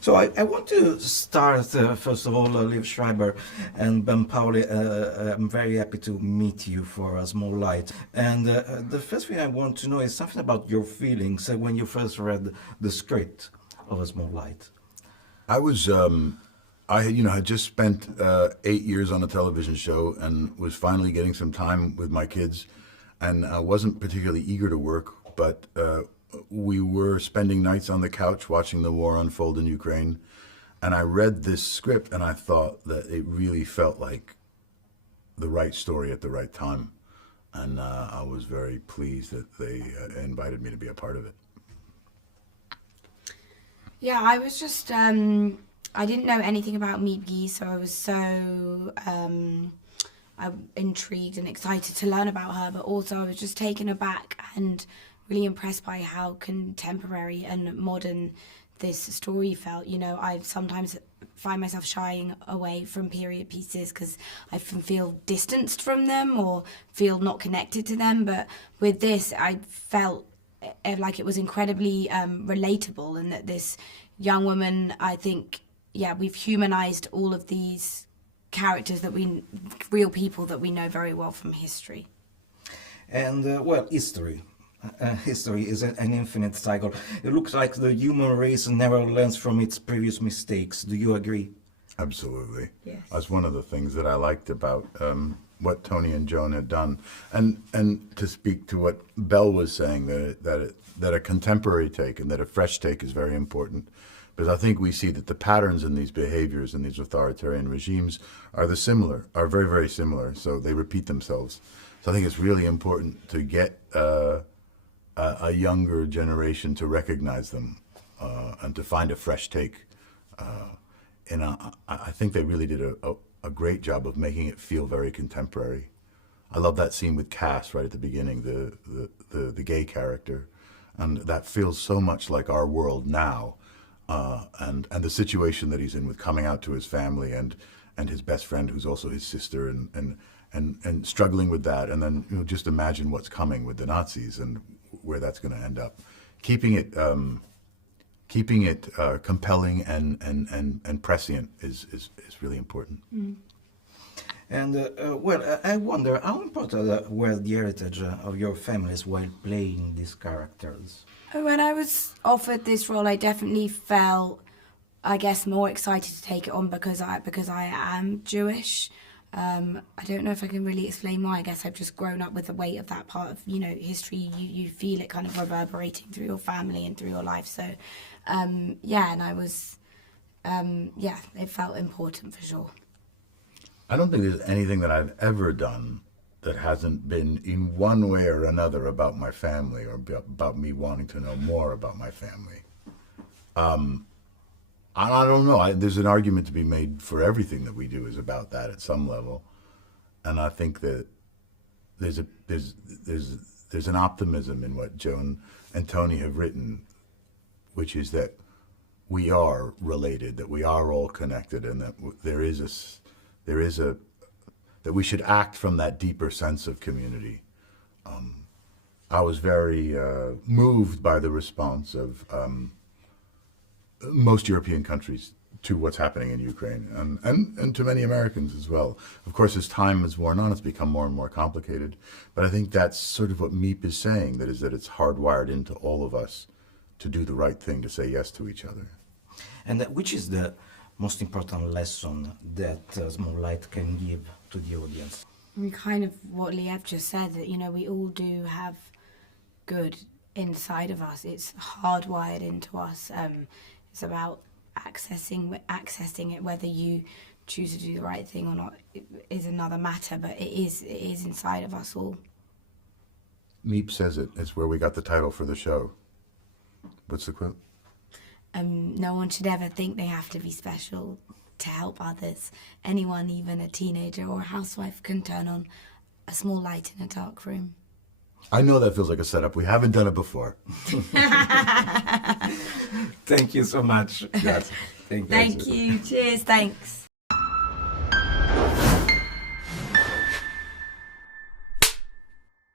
So I want to start, first of all, Liev Schreiber and Bel Powley. I'm very happy to meet you for A Small Light. And the first thing I want to know is something about your feelings when you first read the script of A Small Light. I was, had just spent 8 years on a television show and was finally getting some time with my kids, and I wasn't particularly eager to work, but we were spending nights on the couch watching the war unfold in Ukraine, and I read this script and I thought that it really felt like the right story at the right time, and I was very pleased that they invited me to be a part of it. Yeah, I was just, I didn't know anything about Meep, so I was so intrigued and excited to learn about her, but also I was just taken aback and really impressed by how contemporary and modern this story felt. You know, I sometimes find myself shying away from period pieces because I feel distanced from them or feel not connected to them, but with this I felt like it was incredibly relatable, and that this young woman, I think, yeah, we've humanized all of these characters that real people that we know very well from history. And, well, history. History is an infinite cycle. It looks like the human race never learns from its previous mistakes. Do you agree? Absolutely. Yes. That's one of the things that I liked about what Tony and Joan had done, and to speak to what Bel was saying, that a contemporary take and that a fresh take is very important, because I think we see that the patterns in these behaviors in these authoritarian regimes are very, very similar. So they repeat themselves. So I think it's really important to get a younger generation to recognize them and to find a fresh take. And I think they really did a great job of making it feel very contemporary. I love that scene with Cass right at the beginning, the gay character, and that feels so much like our world now, and the situation that he's in with coming out to his family and his best friend who's also his sister, and struggling with that, and then just imagine what's coming with the Nazis and where that's going to end up. Keeping it compelling and prescient is really important. Mm. And, well, I wonder how important were the heritage of your families while playing these characters? When I was offered this role, I definitely felt, I guess, more excited to take it on because I am Jewish. I don't know if I can really explain why. I guess I've just grown up with the weight of that part of, history. You feel it kind of reverberating through your family and through your life. So, yeah, and I was, it felt important for sure. I don't think there's anything that I've ever done that hasn't been in one way or another about my family or about me wanting to know more about my family. I don't know. There's an argument to be made for everything that we do is about that at some level, and I think that there's an optimism in what Joan and Tony have written, which is that we are related, that we are all connected, and that that we should act from that deeper sense of community. I was very moved by the response of most European countries to what's happening in Ukraine, and to many Americans as well. Of course, as time has worn on, it's become more and more complicated, but I think that's sort of what Meep is saying, that it's hardwired into all of us to do the right thing, to say yes to each other. And which is the most important lesson that Small Light can give to the audience? I mean, kind of what Liev just said, that, we all do have good inside of us. It's hardwired into us. It's about accessing it. Whether you choose to do the right thing or not is another matter, but it is inside of us all. Meep says it. It's where we got the title for the show. What's the quote? No one should ever think they have to be special to help others. Anyone, even a teenager or a housewife, can turn on a small light in a dark room. I know that feels like a setup. We haven't done it before. Thank you so much. Yes. Thank you. Thank you. Cheers. Thanks.